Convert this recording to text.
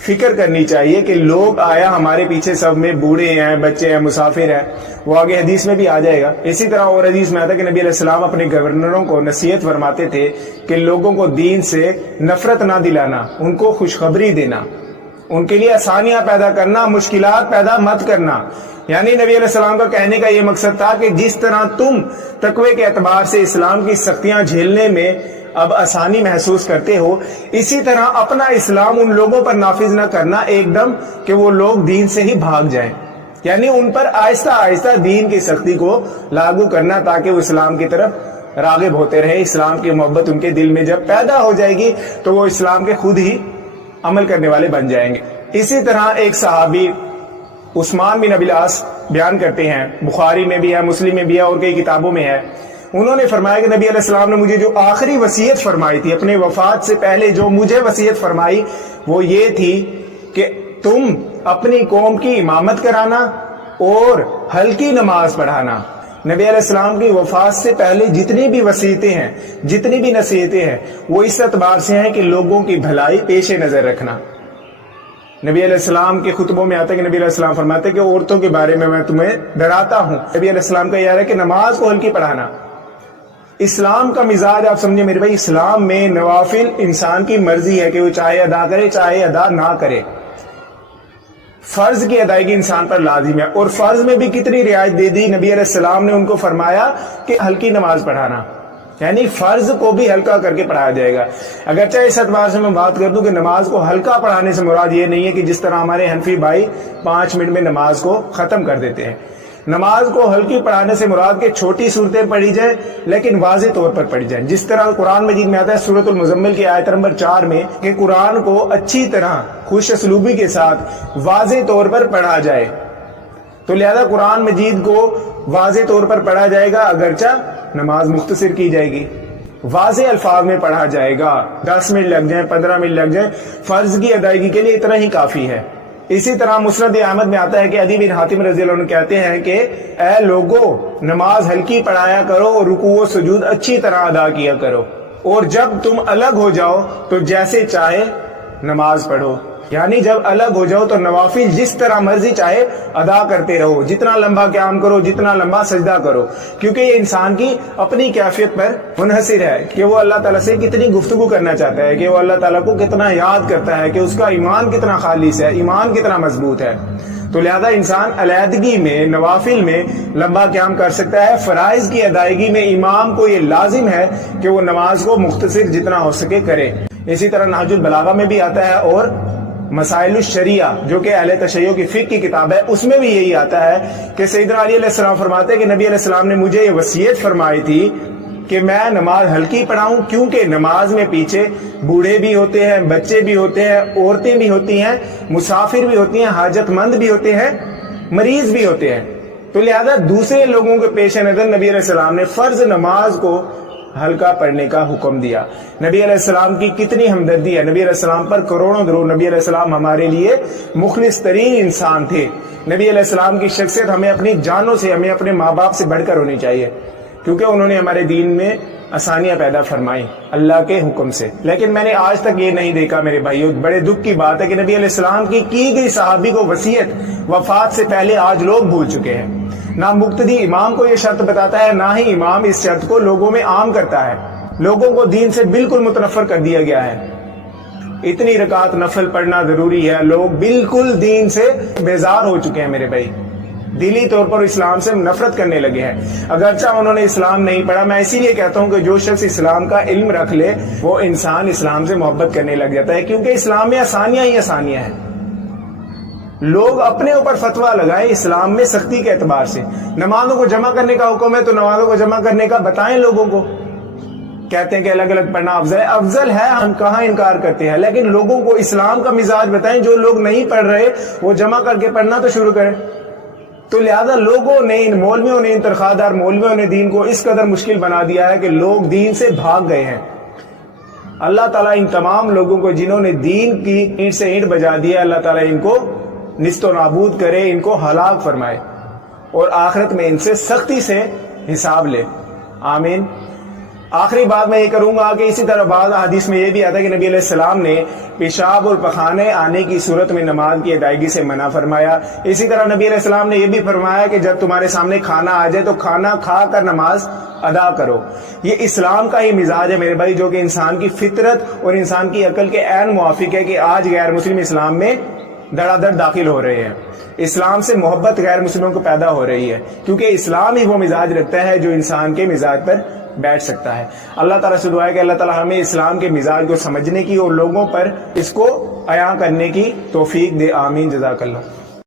فکر کرنی چاہیے کہ لوگ آیا ہمارے پیچھے سب میں بوڑھے ہیں، بچے ہیں، مسافر ہیں، وہ آگے حدیث میں بھی آ جائے گا۔ اسی طرح اور حدیث میں آتا ہے کہ نبی علیہ السلام اپنے گورنروں کو نصیحت فرماتے تھے کہ لوگوں کو دین سے نفرت نہ دلانا، ان کو خوشخبری دینا، ان کے لیے آسانیاں پیدا کرنا، مشکلات پیدا مت کرنا۔ یعنی نبی علیہ السلام کا کہنے کا یہ مقصد تھا کہ جس طرح تم تقوی کے اعتبار سے اسلام کی سختیاں جھیلنے میں اب آسانی محسوس کرتے ہو، اسی طرح اپنا اسلام ان لوگوں پر نافذ نہ کرنا ایک دم کہ وہ لوگ دین سے ہی بھاگ جائیں، یعنی ان پر آہستہ آہستہ دین کی سختی کو لاگو کرنا تاکہ وہ اسلام کی طرف راغب ہوتے رہے۔ اسلام کی محبت ان کے دل میں جب پیدا ہو جائے گی تو وہ اسلام کے خود ہی عمل کرنے والے بن جائیں گے۔ اسی طرح ایک صحابی عثمان بن ابی العاص بیان کرتے ہیں، بخاری میں بھی ہے، مسلم میں بھی ہے اور کئی کتابوں میں ہے، انہوں نے فرمایا کہ نبی علیہ السلام نے مجھے جو آخری وصیت فرمائی تھی، اپنے وفات سے پہلے جو مجھے وصیت فرمائی وہ یہ تھی کہ تم اپنی قوم کی امامت کرانا اور ہلکی نماز پڑھانا۔ نبی علیہ السلام کی وفات سے پہلے جتنی بھی وصیتیں ہیں، جتنی بھی نصیحتیں ہیں، وہ اس اعتبار سے ہیں کہ لوگوں کی بھلائی پیش نظر رکھنا۔ نبی علیہ السلام کے خطبوں میں آتا ہے کہ نبی علیہ السلام فرماتے ہیں کہ عورتوں کے بارے میں تمہیں ڈراتا ہوں۔ نبی علیہ السلام کا یہ ہے کہ نماز کو ہلکی پڑھانا۔ اسلام کا مزاج آپ سمجھے میرے بھائی، اسلام میں نوافل انسان کی مرضی ہے کہ وہ چاہے ادا کرے چاہے ادا نہ کرے، فرض کی ادائیگی انسان پر لازم ہے، اور فرض میں بھی کتنی رعایت دے دی نبی علیہ السلام نے ان کو فرمایا کہ ہلکی نماز پڑھانا، یعنی فرض کو بھی ہلکا کر کے پڑھایا جائے گا۔ اگرچہ اس اعتبار سے میں بات کر دوں کہ نماز کو ہلکا پڑھانے سے مراد یہ نہیں ہے کہ جس طرح ہمارے حنفی بھائی 5 منٹ میں نماز کو ختم کر دیتے ہیں۔ نماز کو ہلکی پڑھانے سے مراد کہ چھوٹی صورتیں پڑھی جائیں لیکن واضح طور پر پڑھی جائیں، جس طرح قرآن مجید میں آتا ہے سورۃ المزمل کی آیت نمبر 4 میں کہ قرآن کو اچھی طرح خوش اسلوبی کے ساتھ واضح طور پر پڑھا جائے۔ تو لہذا قرآن مجید کو واضح طور پر پڑھا جائے گا، اگرچہ نماز مختصر کی جائے گی، واضح الفاظ میں پڑھا جائے گا، 10 منٹ لگ جائیں 15 منٹ لگ جائیں، فرض کی ادائیگی کے لیے اتنا ہی کافی ہے۔ اسی طرح مسند احمد میں آتا ہے کہ عدی بن حاتم رضی اللہ عنہ کہتے ہیں کہ اے لوگو، نماز ہلکی پڑھایا کرو اور رکوع و سجود اچھی طرح ادا کیا کرو، اور جب تم الگ ہو جاؤ تو جیسے چاہے نماز پڑھو، یعنی جب الگ ہو جاؤ تو نوافل جس طرح مرضی چاہے ادا کرتے رہو، جتنا لمبا قیام کرو، جتنا لمبا سجدہ کرو، کیونکہ یہ انسان کی اپنی کیفیت پر منحصر ہے کہ وہ اللہ تعالیٰ سے کتنی گفتگو کرنا چاہتا ہے، کہ وہ اللہ تعالیٰ کو کتنا یاد کرتا ہے، کہ اس کا ایمان کتنا خالص ہے، ایمان کتنا مضبوط ہے۔ تو لہذا انسان علیحدگی میں نوافل میں لمبا قیام کر سکتا ہے، فرائض کی ادائیگی میں امام کو یہ لازم ہے کہ وہ نماز کو مختصر جتنا ہو سکے کرے۔ اسی طرح نہج البلاغہ میں بھی آتا ہے اور مسائل الشریعہ جو کہ اہل تشیع کی فقہ کی کتاب ہے اس میں بھی یہی آتا ہے کہ سیدنا علی علیہ السلام فرماتے ہیں کہ نبی علیہ السلام نے مجھے یہ وصیت فرمائی تھی کہ میں نماز ہلکی پڑھاؤں، کیونکہ نماز میں پیچھے بوڑھے بھی ہوتے ہیں، بچے بھی ہوتے ہیں، عورتیں بھی ہوتی ہیں، مسافر بھی ہوتی ہیں، حاجت مند بھی ہوتے ہیں، مریض بھی ہوتے ہیں۔ تو لہذا دوسرے لوگوں کے پیش نظر نبی علیہ السلام نے فرض نماز کو ہلکا پڑھنے کا حکم دیا۔ نبی علیہ السلام کی کتنی ہمدردی ہے، نبی علیہ السلام پر کروڑوں درود۔ نبی علیہ السلام ہمارے لیے مخلص ترین انسان تھے۔ نبی علیہ السلام کی شخصیت ہمیں اپنی جانوں سے، ہمیں اپنے ماں باپ سے بڑھ کر ہونی چاہیے، کیونکہ انہوں نے ہمارے دین میں آسانیاں پیدا فرمائی اللہ کے حکم سے۔ لیکن میں نے آج تک یہ نہیں دیکھا میرے بھائیوں، بڑے دکھ کی بات ہے کہ نبی علیہ السلام کی گئی صحابی کو وصیت وفات سے پہلے آج لوگ بھول چکے ہیں۔ نہ مقتدی امام کو یہ شرط بتاتا ہے، نہ ہی امام اس شرط کو لوگوں میں عام کرتا ہے۔ لوگوں کو دین سے بالکل متنفر کر دیا گیا ہے۔ اتنی رکعت نفل پڑھنا ضروری ہے، لوگ بالکل دین سے بیزار ہو چکے ہیں میرے بھائی، دلی طور پر اسلام سے نفرت کرنے لگے ہیں، اگرچہ انہوں نے اسلام نہیں پڑھا۔ میں اسی لیے کہتا ہوں کہ جو شخص اسلام کا علم رکھ لے وہ انسان اسلام سے محبت کرنے لگ جاتا ہے، کیونکہ اسلام میں آسانیاں ہی آسانیاں ہیں۔ لوگ اپنے اوپر فتویٰ لگائیں اسلام میں سختی کے اعتبار سے۔ نمازوں کو جمع کرنے کا حکم ہے تو نمازوں کو جمع کرنے کا بتائیں لوگوں کو۔ کہتے ہیں کہ الگ الگ پڑھنا افضل ہے، افضل ہے، ہم کہاں انکار کرتے ہیں، لیکن لوگوں کو اسلام کا مزاج بتائیں۔ جو لوگ نہیں پڑھ رہے وہ جمع کر کے پڑھنا تو شروع کریں۔ تو لہذا لوگوں نے، ان مولویوں نے، ان تنخواہ دار مولویوں نے دین کو اس قدر مشکل بنا دیا ہے کہ لوگ دین سے بھاگ گئے ہیں۔ اللہ تعالیٰ ان تمام لوگوں کو جنہوں نے دین کی اینٹ سے اینٹ بجا دیا، اللہ تعالیٰ ان کو نیست و نابود کرے، ان کو ہلاک فرمائے اور آخرت میں ان سے سختی سے حساب لے، آمین۔ آخری بات میں یہ کروں گا کہ اسی طرح بعض حدیث میں یہ بھی آتا ہے کہ نبی علیہ السلام نے پیشاب اور پخانے آنے کی صورت میں نماز کی ادائیگی سے منع فرمایا. اسی طرح نبی علیہ السلام نے یہ بھی فرمایا کہ جب تمہارے سامنے کھانا آ جائے تو کھانا کھا کر نماز ادا کرو. یہ اسلام کا ہی مزاج ہے میرے بھائی، جو کہ انسان کی فطرت اور انسان کی عقل کے عین موافق ہے کہ آج غیر مسلم اسلام میں دڑا دڑ داخل ہو رہے ہیں. اسلام سے محبت غیر مسلموں کو پیدا ہو رہی ہے، کیونکہ اسلام ہی وہ مزاج رکھتا ہے جو انسان کے مزاج پر بیٹھ سکتا ہے. اللہ تعالیٰ سے دعا ہے کہ اللہ تعالیٰ ہمیں اسلام کے مزاج کو سمجھنے کی اور لوگوں پر اس کو عیاں کرنے کی توفیق دے. آمین. جزاک اللہ.